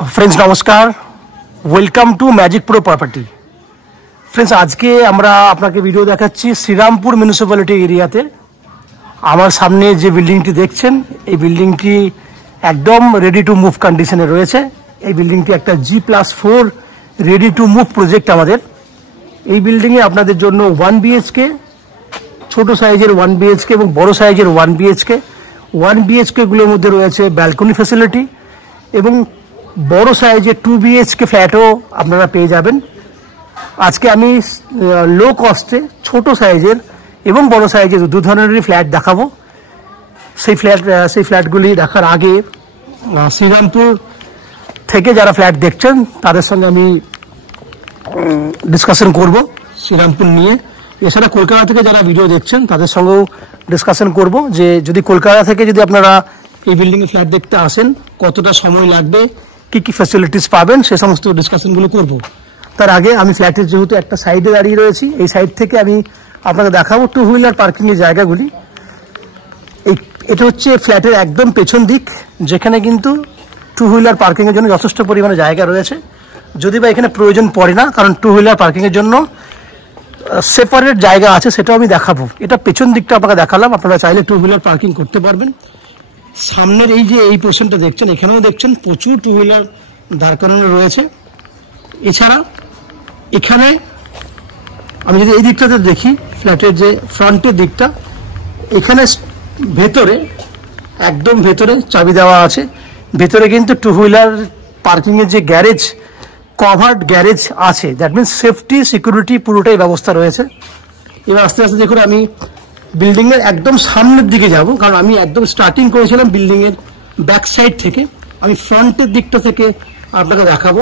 Friends नमस्कार, welcome to magic pro property. Friends आज के আমরা আপনাকে ভিডিও দেখাচ্ছি শ্রীরামপুর মিউনিসিপ্যালিটি এরিয়াতে। আমার সামনে যে বিল্ডিংটি দেখছেন এই বিল্ডিংটি একদম রেডি টু মুভ কন্ডিশনে রয়েছে। এই বিল্ডিংটি একটা G+4 ready to move project আমাদের। এই বিল্ডিং এ আপনাদের জন্য 1 BHK, ছোট সাইজের 1 BHK এবং বড় সাইজের 1 BHK। 1 BHK গুলোর মধ্যে রয়েছে ব্যালকনি ফ্যাসিলিটি এবং বড় সাইজের 2 BHK ফ্ল্যাটও আপনারা পেয়ে যাবেন। আজকে আমি লো কস্টে ছোট সাইজের এবং বড় সাইজের দু ধরনেরই ফ্ল্যাট দেখাবো। সেই ফ্ল্যাটগুলি দেখার আগে শ্রীরামপুর থেকে যারা ফ্ল্যাট দেখছেন তাদের সঙ্গে আমি ডিসকাশন করব শ্রীরামপুর নিয়ে। এছাড়া কলকাতা থেকে যারা ভিডিও দেখছেন তাদের সঙ্গেও ডিসকাশন করব যে যদি কলকাতা থেকে যদি আপনারা এই বিল্ডিংয়ে ফ্ল্যাট দেখতে আসেন কতটা সময় লাগবে, কি কি ফ্যাসিলিটিস পাবেন, সে সমস্ত ডিসকাশনগুলো করব। তার আগে আমি ফ্ল্যাটের যেহেতু একটা সাইডে দাঁড়িয়ে রয়েছি, এই সাইড থেকে আমি আপনাকে দেখাবো টু হুইলার পার্কিংয়ের জায়গাগুলি। এটা হচ্ছে ফ্ল্যাটের একদম পেছন দিক, যেখানে কিন্তু টু হুইলার পার্কিংয়ের জন্য যথেষ্ট পরিমাণে জায়গা রয়েছে। যদি বা এখানে প্রয়োজন পড়ে না, কারণ টু হুইলার পার্কিংয়ের জন্য সেপারেট জায়গা আছে, সেটাও আমি দেখাবো। এটা পেছন দিকটা আপনাকে দেখালাম, আপনারা চাইলে টু হুইলার পার্কিং করতে পারবেন। সামনের এই যে এই পোর্শনটা দেখছেন, এখানেও দেখছেন প্রচুর টু হুইলার দাঁড় করানো রয়েছে। এছাড়া এখানে আমি যদি এই দিকটাতে দেখি, ফ্ল্যাটের যে ফ্রন্টের দিকটা, এখানে ভেতরে একদম ভেতরে চাবি দেওয়া আছে। ভেতরে কিন্তু টু হুইলার পার্কিংয়ের যে গ্যারেজ, কভার্ড গ্যারেজ আছে, দ্যাট মিনস সেফটি সিকিউরিটি পুরোটাই ব্যবস্থা রয়েছে। এবার আস্তে আস্তে দেখুন আমি বিল্ডিংয়ের একদম সামনের দিকে যাব, কারণ আমি একদম স্টার্টিং করেছিলাম বিল্ডিংয়ের ব্যাক সাইড থেকে। আমি ফ্রন্টের দিকটা থেকে আপনাকে দেখাবো,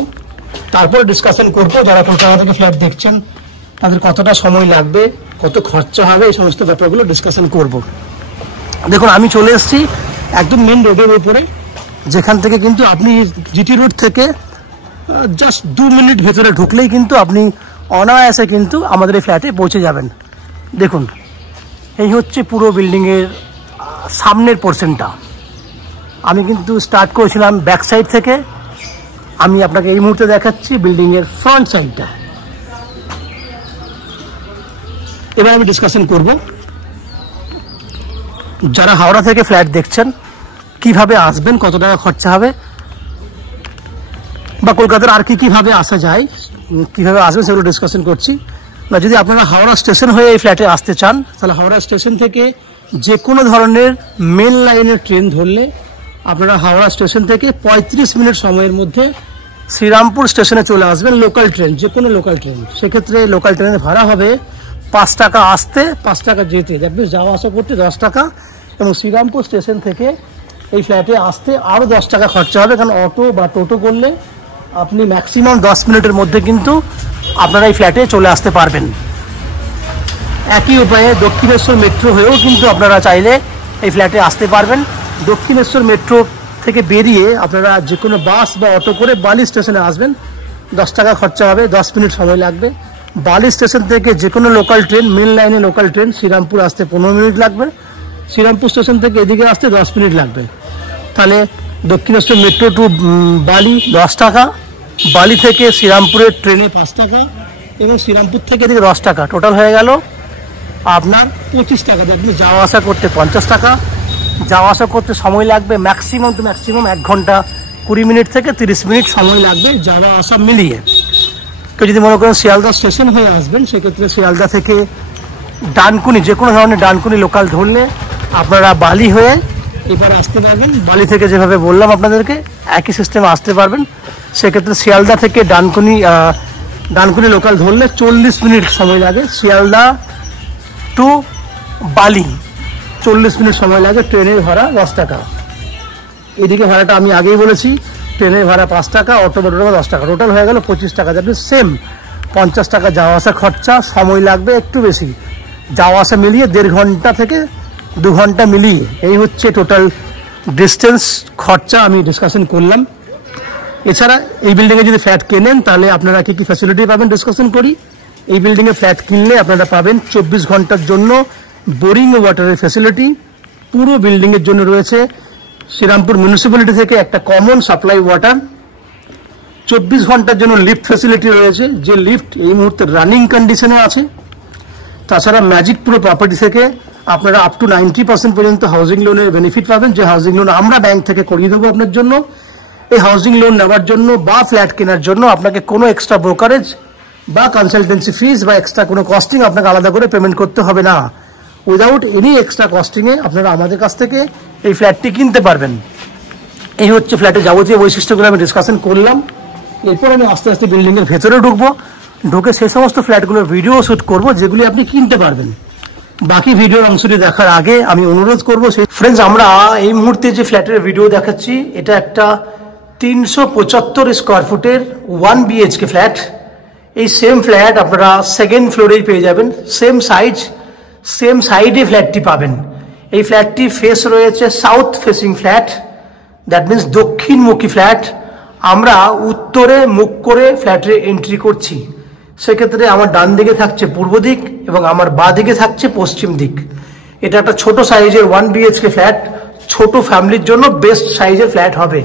তারপর ডিসকাশন করবো যারা কলকাতা থেকে ফ্ল্যাট দেখছেন তাদের কতটা সময় লাগবে, কত খরচা হবে, এই সমস্ত ব্যাপারগুলো ডিসকাশন করব। দেখুন আমি চলে এসেছি একদম মেন রোডের উপরে, যেখান থেকে কিন্তু আপনি জিটি রোড থেকে জাস্ট 2 মিনিট ভেতরে ঢুকলেই কিন্তু আপনি অনায়াসে কিন্তু আমাদের এই ফ্ল্যাটে পৌঁছে যাবেন। দেখুন এই হচ্ছে পুরো বিল্ডিংয়ের সামনের পোর্শনটা। আমি কিন্তু স্টার্ট করেছিলাম ব্যাক সাইড থেকে, আমি আপনাকে এই মুহূর্তে দেখাচ্ছি বিল্ডিংয়ের ফ্রন্ট সাইডটা। এবার আমি ডিসকাশন করব যারা হাওড়া থেকে ফ্ল্যাট দেখছেন কিভাবে আসবেন, কত টাকা খরচা হবে, বা কলকাতার আর কিভাবে আসা যায়, কিভাবে আসবেন সেগুলো ডিসকাশন করছি। না যদি আপনারা হাওড়া স্টেশন হয়ে এই ফ্ল্যাটে আসতে চান, তাহলে হাওড়া স্টেশন থেকে যে কোনো ধরনের মেন লাইনের ট্রেন ধরলে আপনারা হাওড়া স্টেশন থেকে 35 মিনিট সময়ের মধ্যে শ্রীরামপুর স্টেশনে চলে আসবেন। লোকাল ট্রেন, যে কোনো লোকাল ট্রেন, সেক্ষেত্রে লোকাল ট্রেনের ভাড়া হবে 5 টাকা আসতে, 5 টাকা যেতে, দ্যাট মিনস যাওয়া আসা করতে 10 টাকা, এবং শ্রীরামপুর স্টেশন থেকে এই ফ্ল্যাটে আসতে আরও 10 টাকা খরচা হবে, কারণ অটো বা টোটো করলে আপনি ম্যাক্সিমাম 10 মিনিটের মধ্যে কিন্তু আপনারা এই ফ্ল্যাটে চলে আসতে পারবেন। একই উপায়ে দক্ষিণেশ্বর মেট্রো হয়েও কিন্তু আপনারা চাইলে এই ফ্ল্যাটে আসতে পারবেন। দক্ষিণেশ্বর মেট্রো থেকে বেরিয়ে আপনারা যে কোনো বাস বা অটো করে বালি স্টেশনে আসবেন, 10 টাকা খরচা হবে, 10 মিনিট সময় লাগবে। বালি স্টেশন থেকে যে কোনো লোকাল ট্রেন, মেন লাইনে লোকাল ট্রেন শ্রীরামপুর আসতে 15 মিনিট লাগবে, শ্রীরামপুর স্টেশন থেকে এদিকে আসতে 10 মিনিট লাগবে। তাহলে দক্ষিণেশ্বর মেট্রো টু বালি 10 টাকা, বালি থেকে শ্রীরামপুরের ট্রেনে 5 টাকা, এবং শ্রীরামপুর থেকে এদিকে 10 টাকা, টোটাল হয়ে গেল আপনার 25 টাকা। আপনি যাওয়া আসা করতে 50 টাকা, যাওয়া আসা করতে সময় লাগবে ম্যাক্সিমাম 1 ঘন্টা 20 মিনিট থেকে 30 মিনিট সময় লাগবে যাওয়া আসা মিলিয়ে। কেউ যদি মনে করেন শিয়ালদা স্টেশন হয়ে আসবেন, সেক্ষেত্রে শিয়ালদা থেকে ডানকুনি, যে কোনো ধরনের ডানকুনি লোকাল ধরলে আপনারা বালি হয়ে এবার আসতে পারবেন। বালি থেকে যেভাবে বললাম আপনাদেরকে একই সিস্টেমে আসতে পারবেন। সেক্ষেত্রে শিয়ালদা থেকে ডানকুনি লোকাল ধরলে 40 মিনিট সময় লাগে। শিয়ালদা টু বালি 40 মিনিট সময় লাগে। ট্রেনের ভাড়া 10 টাকা। এদিকে ভাড়াটা আমি আগেই বলেছি, ট্রেনের ভাড়া 5 টাকা, অটো ভাড়া 10 টাকা, টোটাল হয়ে গেল 25 টাকা। যাতে সেম 50 টাকা যাওয়া আসা খরচা, সময় লাগবে একটু বেশি, যাওয়া আসা মিলিয়ে 1.5 ঘন্টা থেকে 2 ঘন্টা মিলিয়ে এই হচ্ছে টোটাল ডিস্টেন্স খরচা আমি ডিসকাশন করলাম। এছাড়া এই বিল্ডিংয়ে যদি ফ্ল্যাট কেনেন তাহলে আপনারা কি কি ফ্যাসিলিটি পাবেন ডিসকাশন করি। এই বিল্ডিংয়ে ফ্ল্যাট কিনলে আপনারা পাবেন 24 ঘন্টার জন্য বোরিং ওয়াটারের ফ্যাসিলিটি। পুরো বিল্ডিংয়ের জন্য রয়েছে শ্রীরামপুর মিউনিসিপ্যালিটি থেকে একটা কমন সাপ্লাই ওয়াটার। 24 ঘন্টার জন্য লিফট ফ্যাসিলিটি রয়েছে, যে লিফট এই মুহূর্তে রানিং কন্ডিশনে আছে। তাছাড়া ম্যাজিক প্রো প্রপার্টি থেকে আপনারা আপ টু 90% পর্যন্ত হাউজিং লোনের বেনিফিট পাবেন, যে হাউজিং লোন আমরা ব্যাংক থেকে করিয়ে দেবো আপনার জন্য। এই হাউজিং লোন নেওয়ার জন্য বা ফ্ল্যাট কেনার জন্য আপনাকে কোনো এক্সট্রা ব্রোকারেজ বা কনসালটেন্সি ফিস বা এক্সট্রা কোনো কস্টিং আপনাকে আলাদা করে পেমেন্ট করতে হবে না। উইদাউট এনি এক্সট্রা কস্টিংয়ে আপনারা আমাদের কাছ থেকে এই ফ্ল্যাটটি কিনতে পারবেন। এই হচ্ছে ফ্ল্যাটের যাবতীয় বৈশিষ্ট্যগুলো আমি ডিসকাশন করলাম। এরপর আমি আস্তে আস্তে বিল্ডিংয়ের ভেতরে ঢুকবো, ঢুকে সেই সমস্ত ফ্ল্যাটগুলোর ভিডিও শ্যুট করবো যেগুলি আপনি কিনতে পারবেন। বাকি ভিডিওর অংশটি দেখার আগে আমি অনুরোধ করবো সেই ফ্রেন্ডস, আমরা এই মুহূর্তে যে ফ্ল্যাটের ভিডিও দেখাচ্ছি এটা একটা 375 স্কোয়ার ফুটের 1 BHK ফ্ল্যাট। এই সেম ফ্ল্যাট আপনারা সেকেন্ড ফ্লোরেই পেয়ে যাবেন, সেম সাইডে ফ্ল্যাটটি পাবেন। এই ফ্ল্যাটটি ফেস রয়েছে south facing flat, that means দক্ষিণমুখী ফ্ল্যাট। আমরা উত্তরে মুখ করে ফ্ল্যাটে এন্ট্রি করছি, সেক্ষেত্রে আমার ডান দিকে থাকছে পূর্ব দিক এবং আমার বাঁ দিকে থাকছে পশ্চিম দিক। এটা একটা ছোট সাইজের 1 BHK ফ্ল্যাট, ছোট ফ্যামিলির জন্য বেস্ট সাইজের ফ্ল্যাট হবে।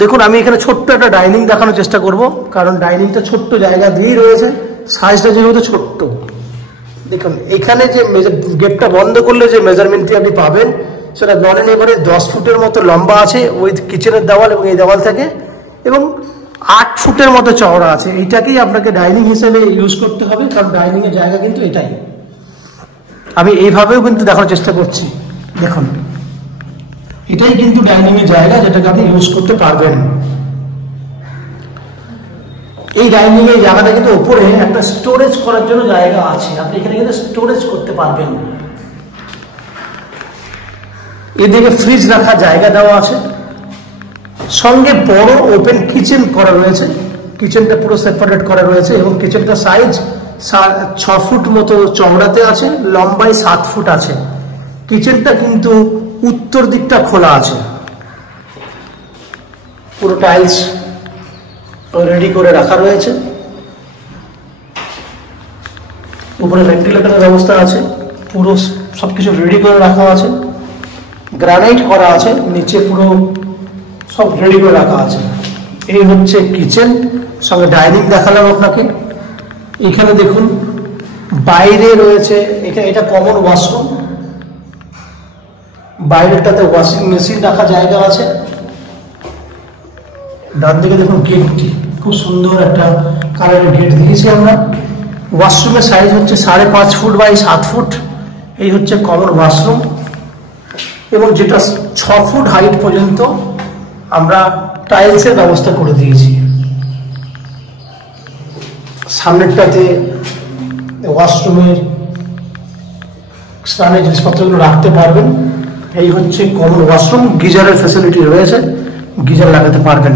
দেখুন, আমি এখানে ছোট্ট একটা ডাইনিং দেখানোর চেষ্টা করব, কারণ ডাইনিংটা ছোট্ট জায়গা দিয়েই রয়েছে, সাইজটা যেহেতু ছোট্ট। দেখুন, এখানে যে গেটটা বন্ধ করলে যে মেজারমেন্টটি আপনি পাবেন সেটা নন এভারেজ 10 ফুটের মতো লম্বা আছে উইথ কিচেনের দেওয়াল এবং এই দেওয়াল থেকে, এবং 8 ফুটের মতো চওড়া আছে। এইটাকেই আপনাকে ডাইনিং হিসেবে ইউজ করতে হবে, কারণ ডাইনিংয়ের জায়গা কিন্তু এটাই। আমি এইভাবেও কিন্তু দেখানোর চেষ্টা করছি। দেখুন, এটাই কিন্তু ডাইনিংয়ের জায়গা যেটাকে আপনি ইউজ করতে পারবেন। এই ডাইনিংয়ের জায়গাটা কিন্তু উপরে একটা স্টোরেজ করার জন্য জায়গা আছে, আপনি এখানে কিন্তু স্টোরেজ করতে পারবেন। এদিকে ফ্রিজ রাখার জায়গা দেওয়া আছে, সঙ্গে বড় ওপেন কিচেন করা রয়েছে। কিচেনটা পুরো সেপারেট করা রয়েছে এবং কিচেনটা সাইজ 6 ফুট মতো চওড়াতে আছে, লম্বায় 7 ফুট আছে। কিচেনটা কিন্তু উত্তর দিকটা খোলা আছে, পুরো টাইলস রেডি করে রাখা রয়েছে। উপরে ভেন্টিলেটরের ব্যবস্থা আছে, পুরো সবকিছু রেডি করে রাখা আছে, গ্রানাইট করা আছে, নিচে পুরো সব রেডি করে রাখা আছে। এই হচ্ছে কিচেন, সঙ্গে ডাইনিং দেখালাম আপনাকে। এখানে দেখুন বাইরে রয়েছে, এটা কমন ওয়াশরুম, বাইরেটাতে ওয়াশিং মেশিন রাখা জায়গা আছে। ডান দিকে দেখুন গেটটি, খুব সুন্দর একটা কালারের গেট দিয়েছি আমরা। ওয়াশরুমের সাইজ হচ্ছে 5.5 ফুট বাই 7 ফুট। এই হচ্ছে কমন ওয়াশরুম, এবং যেটা 6 ফুট হাইট পর্যন্ত আমরা টাইলসের ব্যবস্থা করে দিয়েছি। সামনেরটাতে ওয়াশরুমের স্নানের জিনিসপত্রগুলো রাখতে পারবেন। এই হচ্ছে কমন ওয়াশরুম, গিজারের ফ্যাসিলিটি রয়েছে, গিজার লাগাতে পারবেন।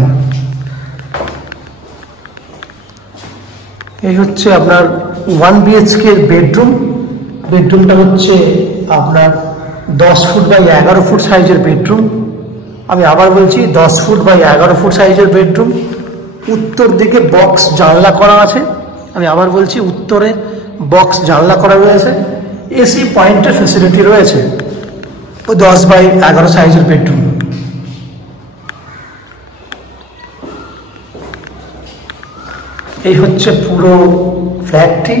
এই হচ্ছে আপনার 1 BHK বেডরুম। বেডরুমটা হচ্ছে আপনার 10 ফুট বাই 11 ফুট সাইজের বেডরুম। আমি আবার বলছি 10 ফুট বাই 11 ফুট সাইজের বেডরুম। উত্তর দিকে বক্স জানলা করা আছে, আমি আবার বলছি উত্তরে বক্স জানলা করা রয়েছে। এসি পয়েন্টের ফ্যাসিলিটি রয়েছে। 10 বাই 11 সাইজের বেডরুম। এই হচ্ছে পুরো ফ্ল্যাটটি।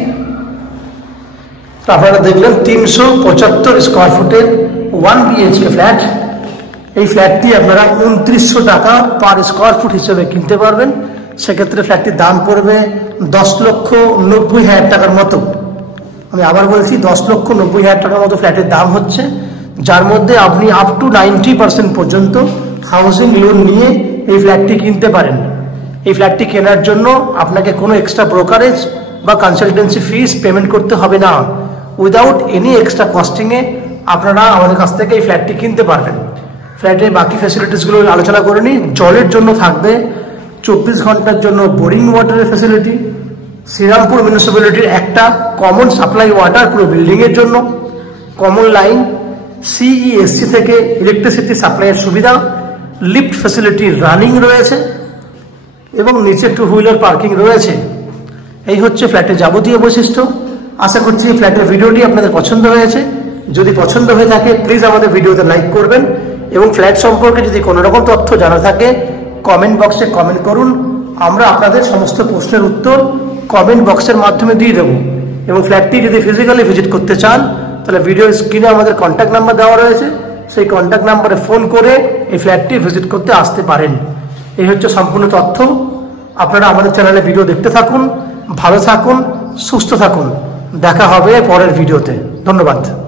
আপনারা দেখলেন 375 স্কোয়ার ফুটের 1 BHK ফ্ল্যাট। এই ফ্ল্যাটটি আপনারা 2900 টাকা পার স্কোয়ার ফুট হিসেবে কিনতে পারবেন। সেক্ষেত্রে ফ্ল্যাটটির দাম পড়বে 10,90,000 টাকার মতো। আমি আবার বলছি 10,90,000 টাকার মতো ফ্ল্যাটের দাম হচ্ছে, যার মধ্যে আপনি আপ টু 90% পর্যন্ত হাউজিং লোন নিয়ে এই ফ্ল্যাটটি কিনতে পারেন। এই ফ্ল্যাটটি কেনার জন্য আপনাকে কোনো এক্সট্রা ব্রোকারেজ বা কনসালটেন্সি ফিস পেমেন্ট করতে হবে না। উইদাউট এনি এক্সট্রা কস্টিংয়ে আপনারা আমাদের কাছ থেকে এই ফ্ল্যাটটি কিনতে পারবেন। ফ্ল্যাটের বাকি ফ্যাসিলিটিসগুলো আলোচনা করে নিই। জলের জন্য থাকবে 24 ঘন্টার জন্য বোরিং ওয়াটারের ফ্যাসিলিটি, শ্রীরামপুর মিউনিসিপ্যালিটির একটা কমন সাপ্লাই ওয়াটার পুরো বিল্ডিংয়ের জন্য, কমন লাইন, CESC থেকে ইলেকট্রিসিটি সাপ্লাইয়ের সুবিধা, লিফট ফ্যাসিলিটি রানিং রয়েছে এবং নিচে 2 হুইলার পার্কিং রয়েছে। এই হচ্ছে ফ্ল্যাটের যাবতীয় বৈশিষ্ট্য। আশা করছি ফ্ল্যাটের ভিডিওটি আপনাদের পছন্দ হয়েছে। যদি পছন্দ হয়ে থাকে প্লিজ আমাদের ভিডিওতে লাইক করবেন, এবং ফ্ল্যাট সম্পর্কে যদি কোনো রকম তথ্য জানা থাকে কমেন্ট বক্সে কমেন্ট করুন। আমরা আপনাদের সমস্ত প্রশ্নের উত্তর কমেন্ট বক্সের মাধ্যমে দিয়ে দেবো। এবং ফ্ল্যাটটি যদি ফিজিক্যালি ভিজিট করতে চান তাহলে ভিডিও স্ক্রিনে আমাদের কন্ট্যাক্ট নাম্বার দেওয়া রয়েছে, সেই কন্ট্যাক্ট নাম্বারে ফোন করে এই ফ্ল্যাটটি ভিজিট করতে আসতে পারেন। এই হচ্ছে সম্পূর্ণ তথ্য। আপনারা আমাদের চ্যানেলে ভিডিও দেখতে থাকুন, ভালো থাকুন, সুস্থ থাকুন। দেখা হবে পরের ভিডিওতে। ধন্যবাদ।